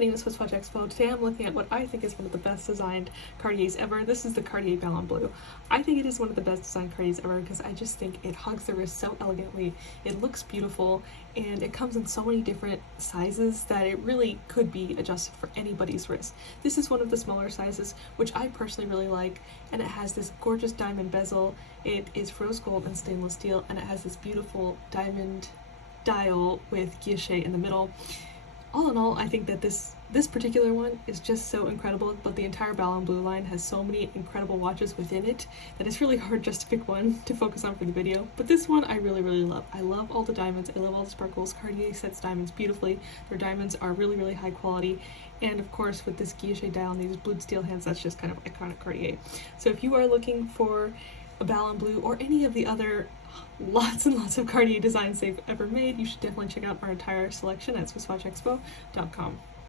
name is SwissWatchExpo. Today I'm looking at what I think is one of the best designed Cartiers ever. This is the Cartier Ballon Bleu. I think it is one of the best designed Cartiers ever because I just think it hugs the wrist so elegantly, it looks beautiful, and it comes in so many different sizes that it really could be adjusted for anybody's wrist. This is one of the smaller sizes, which I personally really like, and it has this gorgeous diamond bezel. It is rose gold and stainless steel, and it has this beautiful diamond dial with guilloche in the middle. All in all, I think that this particular one is just so incredible, but the entire Ballon Bleu line has so many incredible watches within it that it's really hard just to pick one to focus on for the video. But this one I really, really love. I love all the diamonds, I love all the sparkles. Cartier sets diamonds beautifully. Their diamonds are really, really high quality. And of course, with this guilloche dial and these blued steel hands, that's just kind of iconic Cartier. So if you are looking for a Ballon Bleu or any of the other lots and lots of Cartier designs they've ever made, you should definitely check out our entire selection at SwissWatchExpo.com.